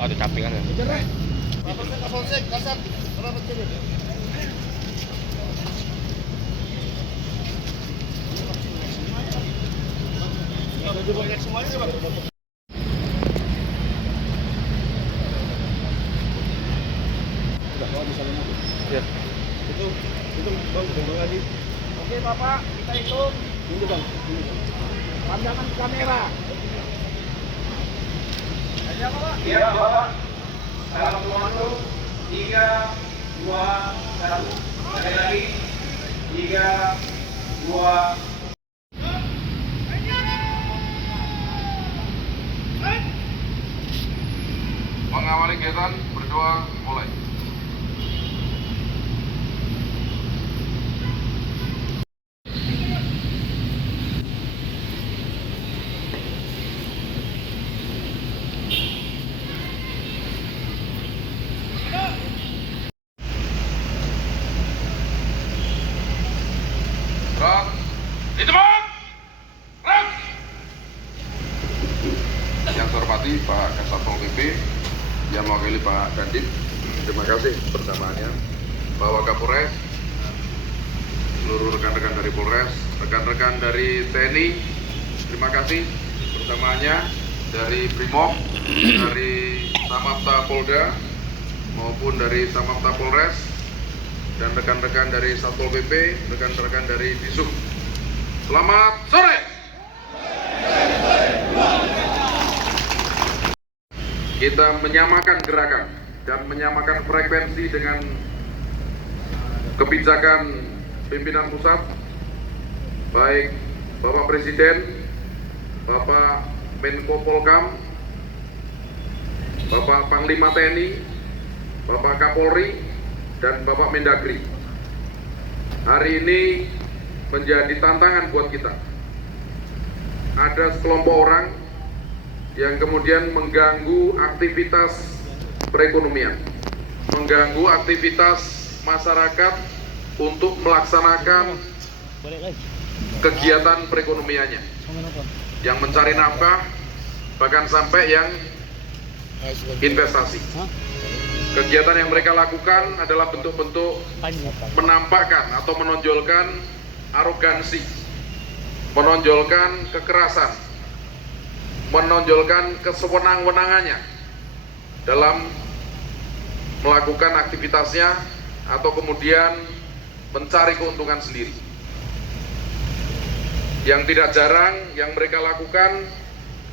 Oh, di samping kan. Kapolsek, kasar, rapat sini. Udah banyak semuanya, Bang. Ya. Itu Bang, tunggu lagi. Oke, Bapak, kita hitung. Ini, Bang. Ini, Bang. Pandangan kamera. Aja, Bapak. Iya, Bapak. Dalam komando 3, 2, 1. Sekali lagi. 3, 2, Mengawali kegiatan berdoa mulai. Gerak. Iteman. Gerak. Yang saya hormati Pak Kasatpol PP yang mewakili Pak Dandim, terima kasih bersamaannya, Pak Wakapolres, seluruh rekan-rekan dari Polres, rekan-rekan dari TNI, terima kasih bersamaannya, dari Brimob, dari Samapta Polda maupun dari Samapta Polres, dan rekan-rekan dari Satpol PP, rekan-rekan dari Disub. Selamat sore. Kita menyamakan gerakan dan menyamakan frekuensi dengan kebijakan pimpinan pusat, baik Bapak Presiden, Bapak Menko Polkam, Bapak Panglima TNI, Bapak Kapolri, dan Bapak Mendagri. Hari ini menjadi tantangan buat kita. Ada sekelompok orang yang kemudian mengganggu aktivitas perekonomian, mengganggu aktivitas masyarakat untuk melaksanakan kegiatan perekonomiannya, yang mencari nafkah, bahkan sampai yang investasi. Kegiatan yang mereka lakukan adalah bentuk-bentuk menampakkan atau menonjolkan arogansi, menonjolkan kekerasan, menonjolkan kesewenang-wenangannya dalam melakukan aktivitasnya atau kemudian mencari keuntungan sendiri. Yang tidak jarang yang mereka lakukan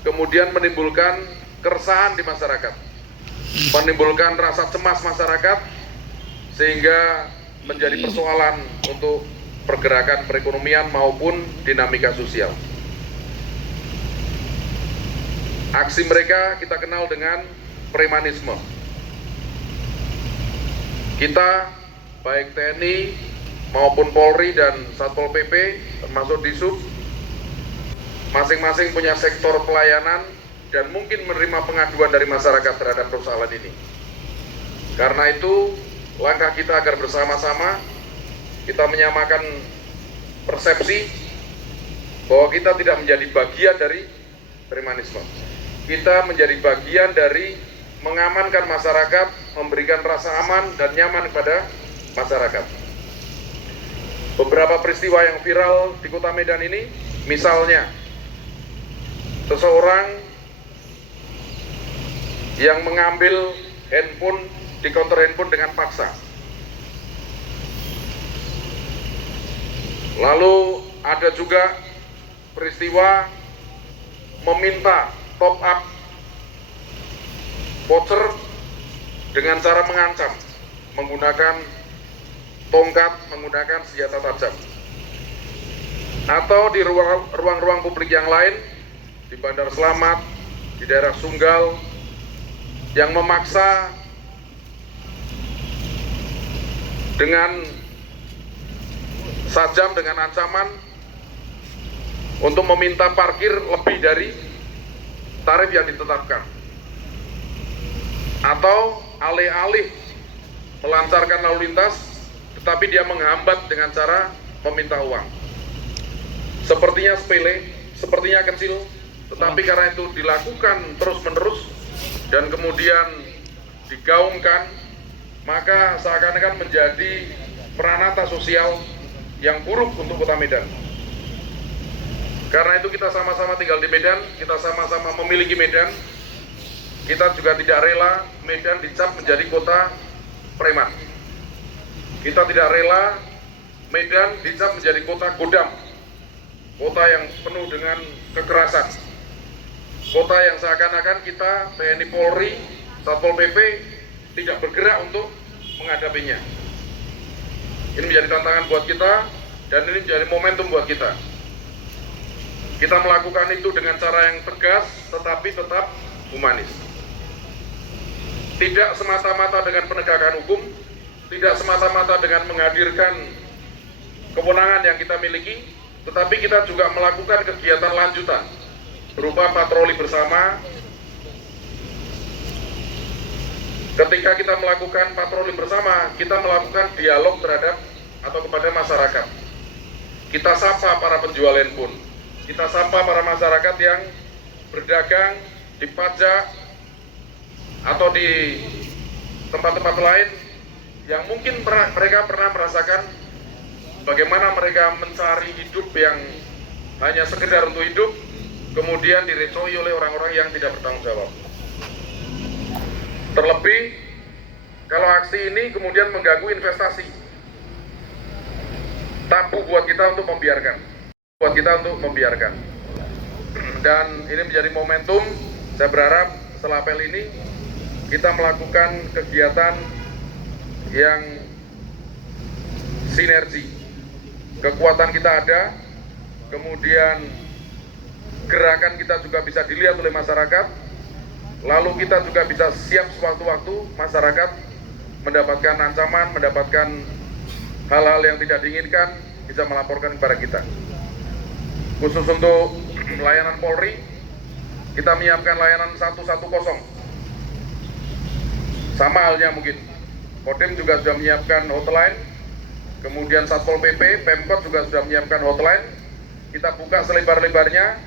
kemudian menimbulkan keresahan di masyarakat, menimbulkan rasa cemas masyarakat, sehingga menjadi persoalan untuk pergerakan perekonomian maupun dinamika sosial. Aksi mereka kita kenal dengan premanisme. Kita, baik TNI maupun Polri dan Satpol PP, termasuk Disub, masing-masing punya sektor pelayanan dan mungkin menerima pengaduan dari masyarakat terhadap persoalan ini. Karena itu, langkah kita agar bersama-sama kita menyamakan persepsi bahwa kita tidak menjadi bagian dari premanisme. Kita menjadi bagian dari mengamankan masyarakat, memberikan rasa aman dan nyaman kepada masyarakat. Beberapa peristiwa yang viral di Kota Medan ini, misalnya seseorang yang mengambil handphone di counter handphone dengan paksa. Lalu ada juga peristiwa meminta top up voucher dengan cara mengancam, menggunakan tongkat, menggunakan senjata tajam. Atau di ruang-ruang publik yang lain, di Bandar Slamet, di daerah Sunggal, yang memaksa dengan sajam, dengan ancaman untuk meminta parkir lebih dari tarif yang ditetapkan, atau alih-alih melancarkan lalu lintas tetapi dia menghambat dengan cara meminta uang. Sepertinya sepele, sepertinya kecil, tetapi karena itu dilakukan terus-menerus, dan kemudian digaungkan, maka seakan-akan menjadi peranata sosial yang buruk untuk Kota Medan. Karena itu kita sama-sama tinggal di Medan, kita sama-sama memiliki Medan. Kita juga tidak rela Medan dicap menjadi kota preman. Kita tidak rela Medan dicap menjadi kota godam, kota yang penuh dengan kekerasan, kota yang seakan-akan kita TNI Polri, Satpol PP tidak bergerak untuk menghadapinya. Ini menjadi tantangan buat kita dan ini menjadi momentum buat kita. Kita melakukan itu dengan cara yang tegas tetapi tetap humanis. Tidak semata-mata dengan penegakan hukum, tidak semata-mata dengan menghadirkan kewenangan yang kita miliki, tetapi kita juga melakukan kegiatan lanjutan berupa patroli bersama. Ketika kita melakukan patroli bersama, kita melakukan dialog terhadap atau kepada masyarakat. Kita sapa para penjual handphone, kita sapa para masyarakat yang berdagang di pajak atau di tempat-tempat lain yang mungkin mereka pernah merasakan bagaimana mereka mencari hidup yang hanya sekedar untuk hidup, kemudian direcoi oleh orang-orang yang tidak bertanggung jawab. Terlebih kalau aksi ini kemudian mengganggu investasi, tabu buat kita untuk membiarkan. Dan ini menjadi momentum. Saya berharap setelah apel ini kita melakukan kegiatan yang sinergi. Kekuatan kita ada, kemudian gerakan kita juga bisa dilihat oleh masyarakat, lalu kita juga bisa siap sewaktu-waktu masyarakat mendapatkan ancaman, mendapatkan hal-hal yang tidak diinginkan, bisa melaporkan kepada kita. Khusus untuk layanan Polri, kita menyiapkan layanan 110. Sama halnya mungkin, Kodim juga sudah menyiapkan hotline, kemudian Satpol PP, Pemkot juga sudah menyiapkan hotline. Kita buka selebar-lebarnya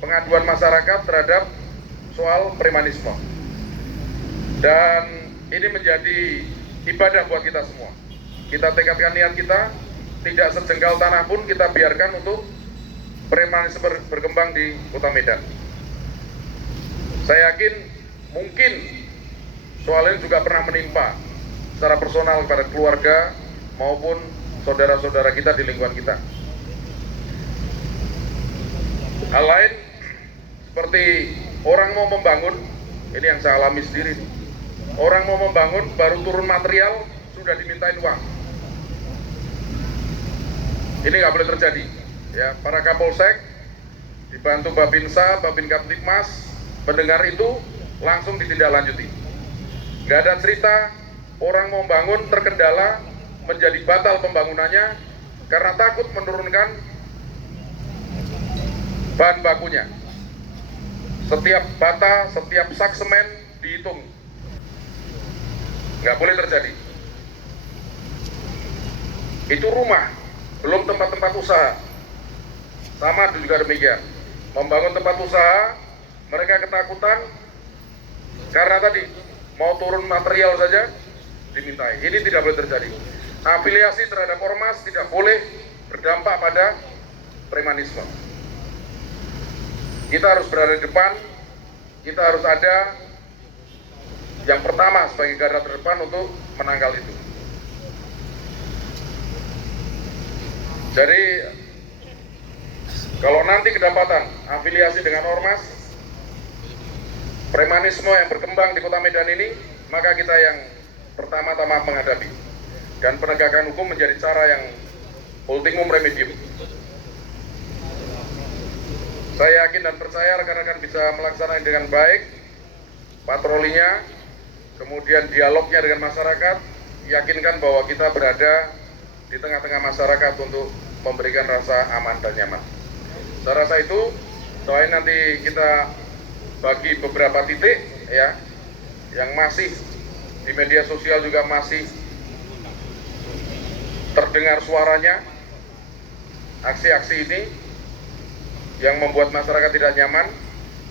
pengaduan masyarakat terhadap soal premanisme. Dan ini menjadi ibadah buat kita semua. Kita tekadkan niat kita, tidak sejengkal tanah pun kita biarkan untuk premanisme berkembang di Kota Medan. Saya yakin mungkin soal ini juga pernah menimpa secara personal kepada keluarga maupun saudara-saudara kita di lingkungan kita. Hal lain seperti orang mau membangun, ini yang saya alami sendiri. Orang mau membangun baru turun material sudah dimintain uang. Ini nggak boleh terjadi. Ya, para Kapolsek dibantu Babinsa, Babin Kaptipmas mendengar itu langsung ditindaklanjuti. Nggak ada cerita orang mau bangun terkendala menjadi batal pembangunannya karena takut menurunkan bahan bakunya. Setiap bata, setiap sak semen dihitung. Nggak boleh terjadi. Itu rumah, belum tempat-tempat usaha. Sama juga demikian. Membangun tempat usaha, mereka ketakutan karena tadi mau turun material saja dimintai. Ini tidak boleh terjadi. Afiliasi terhadap ormas tidak boleh berdampak pada premanisme. Kita harus berada di depan, kita harus ada yang pertama sebagai garda terdepan untuk menangkal itu. Jadi kalau nanti kedapatan afiliasi dengan ormas, premanisme yang berkembang di Kota Medan ini, maka kita yang pertama-tama menghadapi. Dan penegakan hukum menjadi cara yang ultimum remedium. Saya yakin dan percaya rekan-rekan bisa melaksanakan dengan baik patrolinya, kemudian dialognya dengan masyarakat, yakinkan bahwa kita berada di tengah-tengah masyarakat untuk memberikan rasa aman dan nyaman. Saya rasa itu, selain nanti kita bagi beberapa titik ya yang masih di media sosial juga masih terdengar suaranya, aksi-aksi ini yang membuat masyarakat tidak nyaman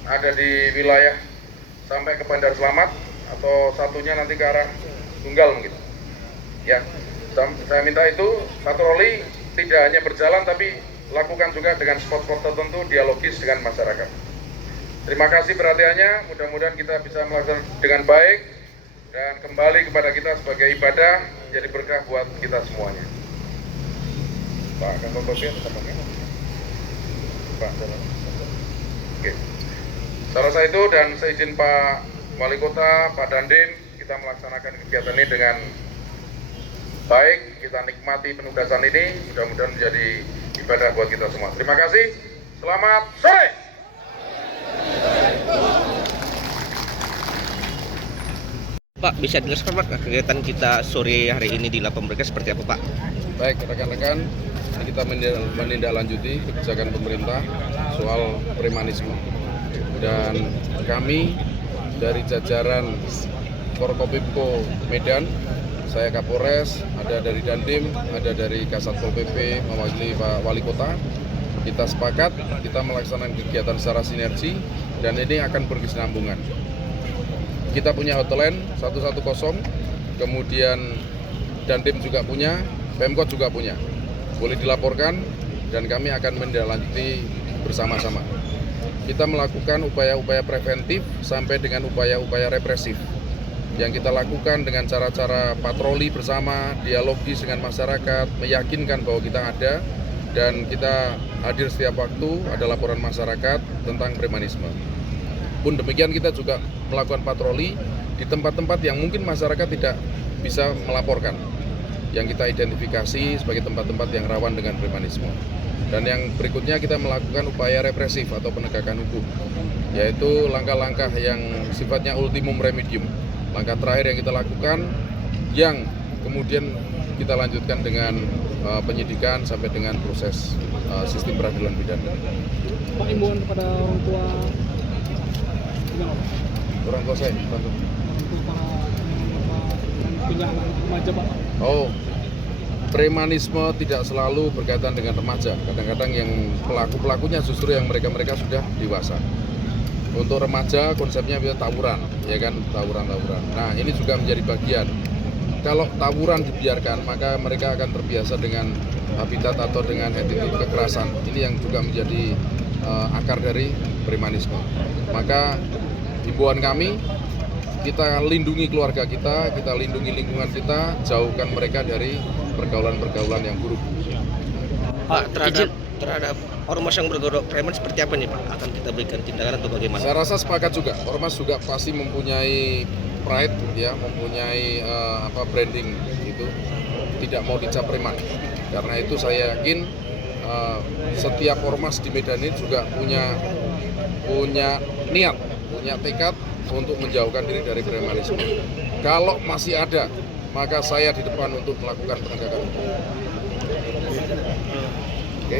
ada di wilayah sampai ke Bandar Selamat atau satunya nanti ke arah Tunggal mungkin. Ya, saya minta itu patroli tidak hanya berjalan tapi lakukan juga dengan spot-spot tertentu dialogis dengan masyarakat. Terima kasih perhatiannya, mudah-mudahan kita bisa melakukan dengan baik dan kembali kepada kita sebagai ibadah jadi berkah buat kita semuanya. Pak Kantor Bapak sama Pak Jalan. Oke. Saya rasa itu dan seizin Pak Wali Kota, Pak Dandim, kita melaksanakan kegiatan ini dengan baik, kita nikmati penugasan ini, mudah-mudahan menjadi ibadah buat kita semua. Terima kasih, selamat sore. Pak, bisa dijelaskan Pak kegiatan kita sore hari ini di Lapang Mereka seperti apa Pak? Baik, rekan-rekan, kita menindaklanjuti kebijakan pemerintah soal premanisme. Dan kami dari jajaran Forkopimko Medan, saya Kapolres, ada dari Dandim, ada dari Kasatpol PP, mewakili Pak Wali Kota. Kita sepakat, kita melaksanakan kegiatan secara sinergi, dan ini akan berkesinambungan. Kita punya hotline 110, kemudian Dandim juga punya, Pemkot juga punya. Boleh dilaporkan, dan kami akan menindaklanjuti bersama-sama. Kita melakukan upaya-upaya preventif sampai dengan upaya-upaya represif. Yang kita lakukan dengan cara-cara patroli bersama, dialogis dengan masyarakat, meyakinkan bahwa kita ada, dan kita hadir setiap waktu, ada laporan masyarakat tentang premanisme. Pun demikian kita juga melakukan patroli di tempat-tempat yang mungkin masyarakat tidak bisa melaporkan, yang kita identifikasi sebagai tempat-tempat yang rawan dengan premanisme. Dan yang berikutnya kita melakukan upaya represif atau penegakan hukum, yaitu langkah-langkah yang sifatnya ultimum remedium. Langkah terakhir yang kita lakukan, yang kemudian kita lanjutkan dengan penyidikan sampai dengan proses sistem peradilan pidana. Pak, imbauan kepada orang tua gimana Pak? Orang tua saya, bantu. Untuk para punya anak remaja Pak. Oh, premanisme tidak selalu berkaitan dengan remaja. Kadang-kadang yang pelaku-pelakunya justru yang mereka-mereka sudah dewasa. Untuk remaja konsepnya bisa tawuran, ya kan, tawuran-tawuran. Nah, ini juga menjadi bagian. Kalau tawuran dibiarkan, maka mereka akan terbiasa dengan habitat atau dengan attitude kekerasan. Ini yang juga menjadi akar dari premanisme. Maka himbauan kami, kita lindungi keluarga kita lindungi lingkungan kita, jauhkan mereka dari pergaulan-pergaulan yang buruk. Pak, terhadap ormas yang bergodok preman seperti apa nih Pak? Akan kita berikan tindakan atau bagaimana? Saya rasa sepakat juga, ormas juga pasti mempunyai pride, ya, mempunyai branding itu, tidak mau dicap preman. Karena itu saya yakin setiap ormas di Medan ini juga punya niat, punya tekad untuk menjauhkan diri dari premanisme. Kalau masih ada, maka saya di depan untuk melakukan penegakan hukum. Oke.